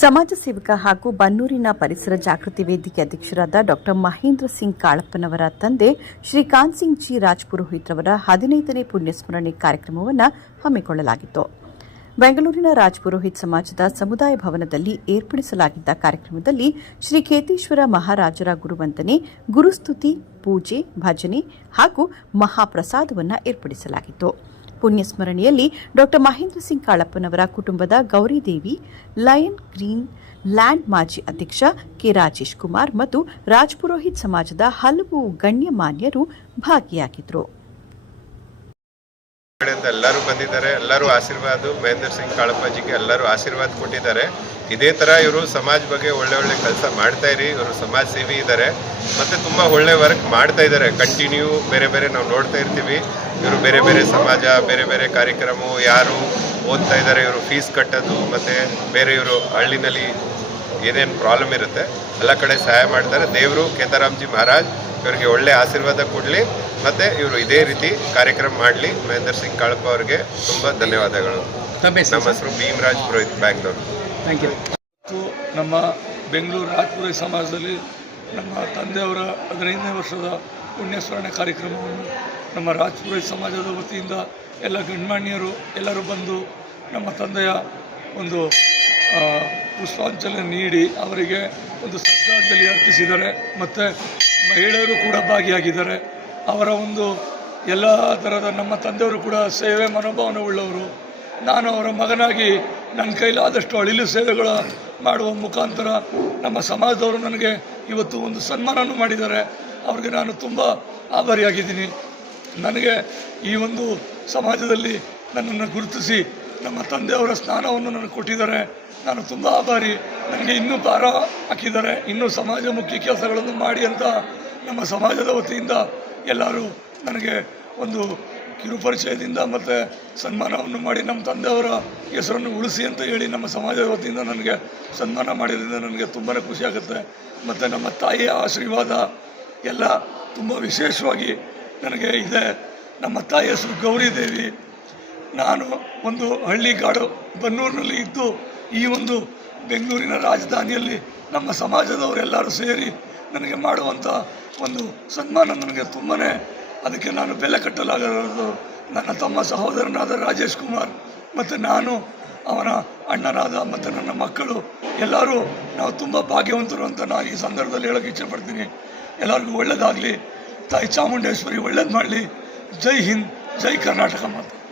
ಸಮಾಜ ಸೇವಕ ಹಾಗೂ ಬನ್ನೂರಿನ ಪರಿಸರ ಜಾಗೃತಿ ವೇದಿಕೆ ಅಧ್ಯಕ್ಷರಾದ ಡಾ ಮಹೇಂದ್ರ ಸಿಂಗ್ ಕಾಳಪ್ಪನವರ ತಂದೆ ಶ್ರೀಕಾಂತ್ ಸಿಂಗ್ ಜಿ ರಾಜ್ಪುರೋಹಿತ್ ರವರ ಹದಿನೈದನೇ ಪುಣ್ಯಸ್ಮರಣೆ ಕಾರ್ಯಕ್ರಮವನ್ನು ಹಮ್ಮಿಕೊಳ್ಳಲಾಗಿತ್ತು. ಬೆಂಗಳೂರಿನ ರಾಜ್ಪುರೋಹಿತ್ ಸಮಾಜದ ಸಮುದಾಯ ಭವನದಲ್ಲಿ ಏರ್ಪಡಿಸಲಾಗಿದ್ದ ಕಾರ್ಯಕ್ರಮದಲ್ಲಿ ಶ್ರೀ ಕೇತೇಶ್ವರ ಮಹಾರಾಜರ ಗುರುವಂದನೆ, ಗುರುಸ್ತುತಿ, ಪೂಜೆ, ಭಜನೆ ಹಾಗೂ ಮಹಾಪ್ರಸಾದವನ್ನು ಏರ್ಪಡಿಸಲಾಗಿತ್ತು. ಪುಣ್ಯಸ್ಮರಣೆಯಲ್ಲಿ ಡಾ ಮಹೇಂದ್ರ ಸಿಂಗ್ ಕಾಳಪ್ಪನವರ ಕುಟುಂಬದ ಗೌರಿದೇವಿ, ಲಯನ್ ಗ್ರೀನ್ ಲ್ಯಾಂಡ್ ಮಾಜಿ ಅಧ್ಯಕ್ಷ ಕೆ ರಾಜೇಶ್ ಕುಮಾರ್ ಮತ್ತು ರಾಜ್ಪುರೋಹಿತ್ ಸಮಾಜದ ಹಲವು ಗಣ್ಯಮಾನ್ಯರು ಭಾಗಿಯಾಗಿದ್ದರು ಕಡೆಯಿಂದ ಎಲ್ಲರೂ ಬಂದಿದ್ದಾರೆ, ಎಲ್ಲರೂ ಆಶೀರ್ವಾದ, ಮಹೇಂದ್ರ ಸಿಂಗ್ ಕಾಳಪ್ಪಾಜಿಗೆ ಎಲ್ಲರೂ ಆಶೀರ್ವಾದ ಕೊಟ್ಟಿದ್ದಾರೆ. ಇದೇ ಥರ ಇವರು ಸಮಾಜ ಬಗ್ಗೆ ಒಳ್ಳೆ ಒಳ್ಳೆ ಕೆಲಸ ಮಾಡ್ತಾ ಇರಿ, ಇವರು ಸಮಾಜ ಸೇವಿ ಇದ್ದಾರೆ. ಮತ್ತು ತುಂಬ ಒಳ್ಳೆ ವರ್ಕ್ ಮಾಡ್ತಾ ಇದ್ದಾರೆ. ಕಂಟಿನ್ಯೂ ಬೇರೆ ಬೇರೆ ನಾವು ನೋಡ್ತಾ ಇರ್ತೀವಿ. ಇವರು ಬೇರೆ ಬೇರೆ ಸಮಾಜ, ಬೇರೆ ಬೇರೆ ಕಾರ್ಯಕ್ರಮ ಯಾರು ಓದ್ತಾ ಇದ್ದಾರೆ, ಇವರು ಫೀಸ್ ಕಟ್ಟೋದು, ಮತ್ತು ಬೇರೆ ಇವರು ಹಳ್ಳಿನಲ್ಲಿ ಏನೇನು ಪ್ರಾಬ್ಲಮ್ ಇರುತ್ತೆ, ಎಲ್ಲ ಕಡೆ ಸಹಾಯ ಮಾಡ್ತಾರೆ. ದೇವರು ಕೇದಾರಾಮ್ಜಿ ಮಹಾರಾಜ್ ಇವರಿಗೆ ಒಳ್ಳೆ ಆಶೀರ್ವಾದ ಕೊಡಲಿ. ಮತ್ತು ಇವರು ಇದೇ ರೀತಿ ಕಾರ್ಯಕ್ರಮ ಮಾಡಲಿ. ಮಹೇಂದ್ರ ಸಿಂಗ್ ಕಾಳಪ್ಪ ಅವರಿಗೆ ತುಂಬ ಧನ್ಯವಾದಗಳು. ನಮ್ಮ ಹೆಸರು Bhimraj Purohit Bangalore. Thank you. ಮತ್ತು ನಮ್ಮ ಬೆಂಗಳೂರು ರಾಜ್ಪುರ ಸಮಾಜದಲ್ಲಿ ನಮ್ಮ ತಂದೆಯವರ ಹದಿನೈದನೇ ವರ್ಷದ ಪುಣ್ಯಸ್ಮರಣೆ ಕಾರ್ಯಕ್ರಮವನ್ನು ನಮ್ಮ ರಾಜ್ಪುರ ಸಮಾಜದ ವತಿಯಿಂದ ಎಲ್ಲ ಗಣ್ಯಮಾನ್ಯರು ಎಲ್ಲರೂ ಬಂದು ನಮ್ಮ ತಂದೆಯ ಒಂದು ಪುಷ್ಪಾಂಜಲಿ ನೀಡಿ ಅವರಿಗೆ ಒಂದು ಶ್ರದ್ಧಾಂಜಲಿ ಅರ್ಪಿಸಿದ್ದಾರೆ ಮತ್ತು ಮಹಿಳೆಯರು ಕೂಡ ಭಾಗಿಯಾಗಿದ್ದಾರೆ. ಅವರ ಒಂದು ಎಲ್ಲ ಥರದ ನಮ್ಮ ತಂದೆಯವರು ಕೂಡ ಸೇವೆ ಮನೋಭಾವನೆ ಉಳ್ಳವರು ನಾನು ಅವರ ಮಗನಾಗಿ ನನ್ನ ಕೈಲಾದಷ್ಟು ಅಳಿಲು ಸೇವೆಗಳ ಮಾಡುವ ಮುಖಾಂತರ ನಮ್ಮ ಸಮಾಜದವರು ನನಗೆ ಇವತ್ತು ಒಂದು ಸನ್ಮಾನವನ್ನು ಮಾಡಿದ್ದಾರೆ. ಅವ್ರಿಗೆ ನಾನು ತುಂಬ ಆಭಾರಿಯಾಗಿದ್ದೀನಿ. ನನಗೆ ಈ ಒಂದು ಸಮಾಜದಲ್ಲಿ ನನ್ನನ್ನು ಗುರುತಿಸಿ ನಮ್ಮ ತಂದೆಯವರ ಸ್ನಾನವನ್ನು ನನಗೆ ಕೊಟ್ಟಿದ್ದಾರೆ. ನಾನು ತುಂಬ ಆಭಾರಿ. ನನಗೆ ಇನ್ನೂ ಭಾರ ಹಾಕಿದ್ದಾರೆ. ಇನ್ನೂ ಸಮಾಜಮುಖಿ ಕೆಲಸಗಳನ್ನು ಮಾಡಿ ಅಂತ ನಮ್ಮ ಸಮಾಜದ ವತಿಯಿಂದ ಎಲ್ಲರೂ ನನಗೆ ಒಂದು ಕಿರುಪರಿಚಯದಿಂದ ಮತ್ತು ಸನ್ಮಾನವನ್ನು ಮಾಡಿ ನಮ್ಮ ತಂದೆಯವರ ಹೆಸರನ್ನು ಉಳಿಸಿ ಅಂತ ಹೇಳಿ ನಮ್ಮ ಸಮಾಜದ ವತಿಯಿಂದ ನನಗೆ ಸನ್ಮಾನ ಮಾಡಿದ್ರಿಂದ ನನಗೆ ತುಂಬಾ ಖುಷಿಯಾಗುತ್ತೆ ಮತ್ತು ನಮ್ಮ ತಾಯಿಯ ಆಶೀರ್ವಾದ ಎಲ್ಲ ತುಂಬ ವಿಶೇಷವಾಗಿ ನನಗೆ ಇದೆ. ನಮ್ಮ ತಾಯಿ ಹೆಸರು ಗೌರಿದೇವಿ ನಾನು ಒಂದು ಹಳ್ಳಿಗಾಡು ಬನ್ನೂರಿನಲ್ಲಿ ಇದ್ದು ಈ ಒಂದು ಬೆಂಗಳೂರಿನ ರಾಜಧಾನಿಯಲ್ಲಿ ನಮ್ಮ ಸಮಾಜದವರೆಲ್ಲರೂ ಸೇರಿ ನನಗೆ ಮಾಡುವಂಥ ಒಂದು ಸನ್ಮಾನ ನನಗೆ ತುಂಬಾ ಅದಕ್ಕೆ ನಾನು ಬೆಲೆ ಕಟ್ಟಲಾಗದು ನನ್ನ ತಮ್ಮ ಸಹೋದರನಾದ ರಾಜೇಶ್ ಕುಮಾರ್ ಮತ್ತು ನಾನು, ಅವನ ಅಣ್ಣನಾದ ಮತ್ತು ನನ್ನ ಮಕ್ಕಳು. ಎಲ್ಲರೂ ನಾವು ತುಂಬ ಭಾಗ್ಯವಂತರು ಅಂತ ನಾನು ಈ ಸಂದರ್ಭದಲ್ಲಿ ಹೇಳೋಕ್ಕೆ ಇಚ್ಛೆಪಡ್ತೀನಿ ಎಲ್ಲರಿಗೂ ಒಳ್ಳೆಯದಾಗಲಿ ತಾಯಿ ಚಾಮುಂಡೇಶ್ವರಿ ಒಳ್ಳೇದು ಮಾಡಲಿ. ಜೈ ಹಿಂದ್, ಜೈ ಕರ್ನಾಟಕ ಮಾತು.